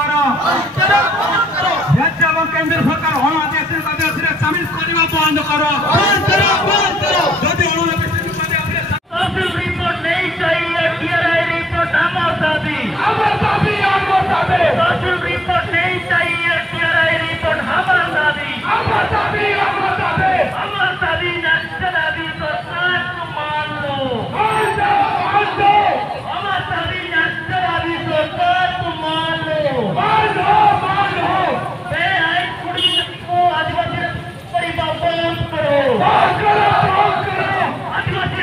करो राज्य और केंद्र सरकार अनादेशिक आदेश शामिल करने बंद करो यदि तहसील रिपोर्ट नहीं चाहिए TRI रिपोर्ट हमारा दाबी तहसील रिपोर्ट नहीं चाहिए TRI रिपोर्ट हमारा दाबी नेशनल दाबी सरकार को मान लो हमारा दाबी नेशनल दाबी सरकार को मान लो को आदिवासी परिवार बंद करो आदिवासी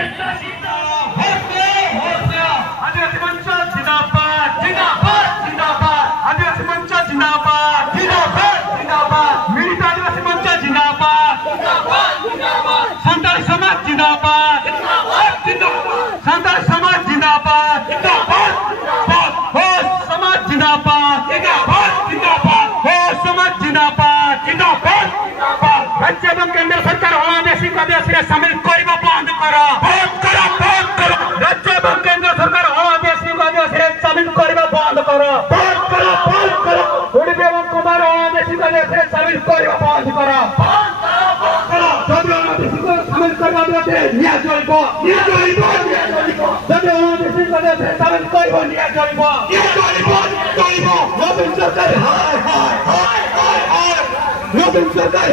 आदिवासी मंच जिंदाबाद जिंदाबाद जिंदाबाद आदिवासी मंच जिंदाबाद जिंदाबाद जिंदाबाद मिलित आदिवासी मंच जिंदाबाद जिंदाबाद जिंदाबाद संताल समाज जिंदाबाद जिंदाबाद जिंदाबाद संताल समाज जिंदाबाद जिंदाबाद हो समाज जिंदाबाद जिंदाबाद जिंदाबाद हो समाज जिंदाबाद जिंदाबाद राज्य एवं केंद्र सरकार अनादेशिक आदेश शामिल करने बंद करो राज्य एवं केंद्र सरकार अनादेशिक आदेश शामिल करने बंद करो ओडिशा एवं कुमार अनादेशिक आदेश शामिल करने बंद करो जदि अनादेशिक शामिल करने जदि अनादेशिक आदेश शामिल कर नवीन सरकार नवीन सरकार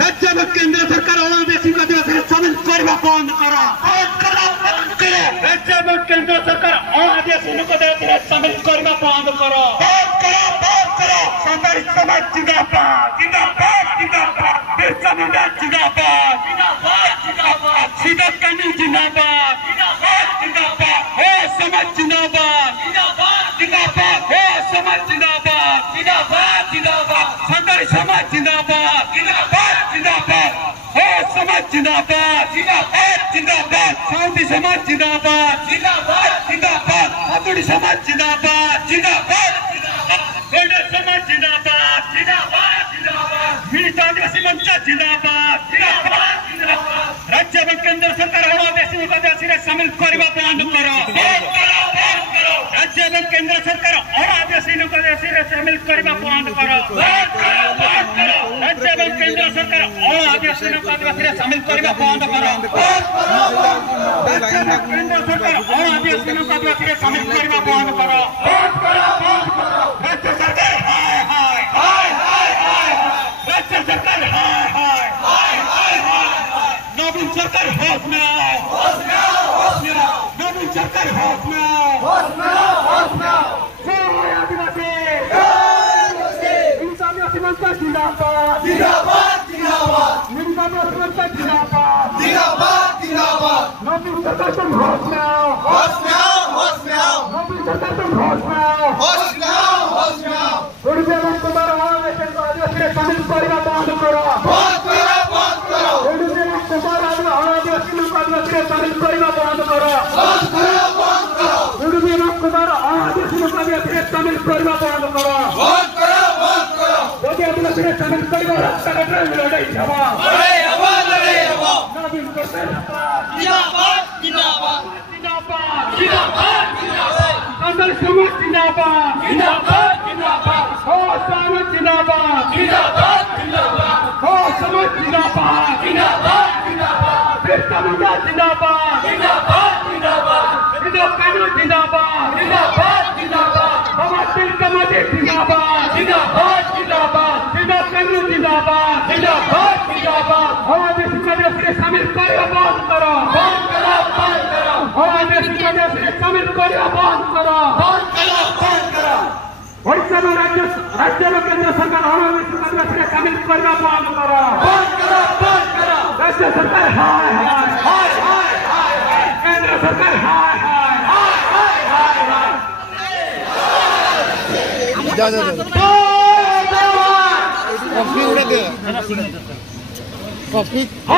राज्य एवं केंद्र सरकार अनादेशिक आदेश शामिल करने बंद करो राज्य एवं केंद्र सरकार अनादेशिक आदेश शामिल करने बंद करो संताल समाज जिंदाबाद जिंदाबाद जिंदाबाद बिरसा मुंडा जिंदाबाद जिंदाबाद जिंदाबाद सीता कानून जिंदाबाद जिंदाबाद जिंदाबाद हो समाज जिंदाबाद जिंदाबाद जिंदाबाद हो समाज जिंदाबाद जिंदाबाद जिंदाबाद संताल समाज जिंदाबाद जिंदाबाद जिंदाबाद हो समाज जिंदाबाद जिंदाबाद जिंदाबाद शांति समाज जिंदाबाद जिंदाबाद जिंदाबाद अतुड़ी समाज जिंदाबाद जिंदाबाद गंडा समाज जिंदाबाद जिंदाबाद जिंदाबाद मिलित आदिवासी मंच जिंदाबाद जिंदाबाद जिंदाबाद राज्य एवं केंद्र सरकार अनादेशिक आदेश शामिल करने बंद करो राज्य एवं केंद्र सरकार अनादेशिक आदेश शामिल करने बंद करो राज्य एवं केंद्र सरकार अनादेशिक आदेश शामिल करने बंद करो राज्य एवं केंद्र सरकार अनादेशिक आदेश शामिल करने बंद करो राज्य सरकार राज्य सरकार नवीन सरकार होश में आओ नवीन सरकार होश में आओ आदिवासी आदिवासी मंच जिंदाबाद जिंदाबाद जिंदाबाद मिलित आदिवासी मंच जिंदाबाद जिंदाबाद जिंदाबाद नवीन सरकार तुम होश में आओ नवीन सरकार तुम होश में आओ ओडिशा एवं कुमार अनादेशिक आदेश शामिल करने बंद करो ओडिशा एवं कुमार अनादेशिक आदेश शामिल करने बंद करो ओडिशा एवं कुमार अनादेशिक आदेश शामिल करने बंद करो यदि आदिवासी शामिल करने रास्ता लड़ाई नवीन सरकार जिंदाबाद जिंदाबाद जिंदाबाद जिंदाबाद संताल समाज जिंदाबाद जिंदाबाद जिंदाबाद हो समाज जिंदाबाद जिंदाबाद जिंदाबाद हो समाज जिंदाबाद जिंदाबाद जिंदाबाद बिरसा मुंडा जिंदाबाद जिंदाबाद जिंदाबाद सीता कानून जिंदाबाद जिंदाबाद जिंदाबाद समाज समाज जिंदाबाद जिंदाबाद जिंदाबाद सीता कानून जिंदाबाद जिंदाबाद जिंदाबाद अनादेशिक आदेश शामिल करने बंद करो अनादेशिक आदेश शामिल करने बंद करो ओडिशा में राज्य एवं केंद्र सरकार अनादेशिक आदेश शामिल करने बंद करो राज्य सरकार केंद्र सरकार कॉफी Oh,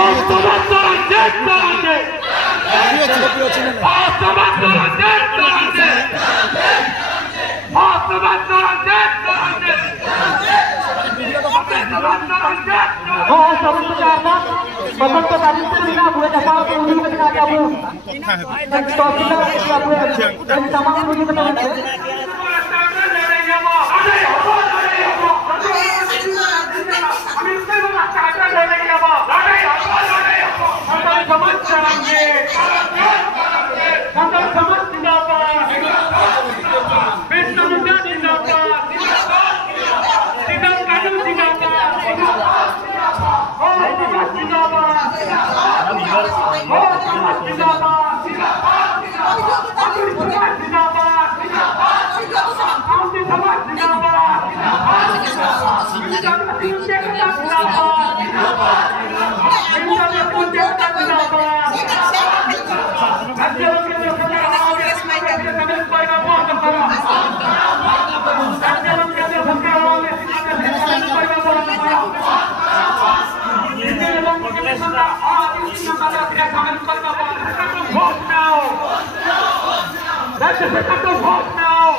राज्य सरकार तो वोट में आओ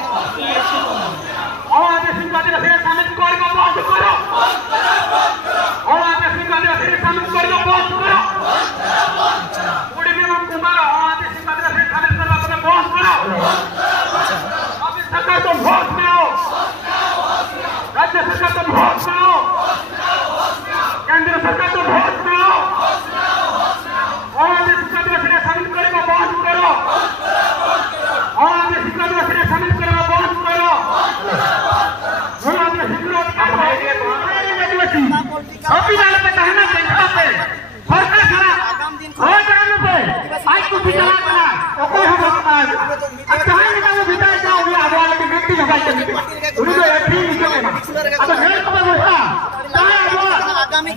और आदिवासी आदिवासी शामिल करना बंद करो और आदिवासी आदिवासी शामिल करना बंद करो उड़ीसा कुमार आदिवासी आदिवासी शामिल करना बंद करो अभी सरकार तो वोट में आओ राज्य सरकार तो वोट में आओ केंद्र सरकार तो वोट में आओ और आदिवासी आदिवासी शामिल करना बंद करो और आदिवासी आदिवासी शामिल करना बंद करो और आदिवासी अभी वाले पे कहना चाहिए पे सरकार खड़ा हो जाने पे आज कुछ भी चला करा कोई हम आज कहां निकालो विदाई जाओ भी आगे वाले की व्यक्ति लगाई चली उनको ये ठीक नहीं है अब मेरे को बोलता क्या आगामी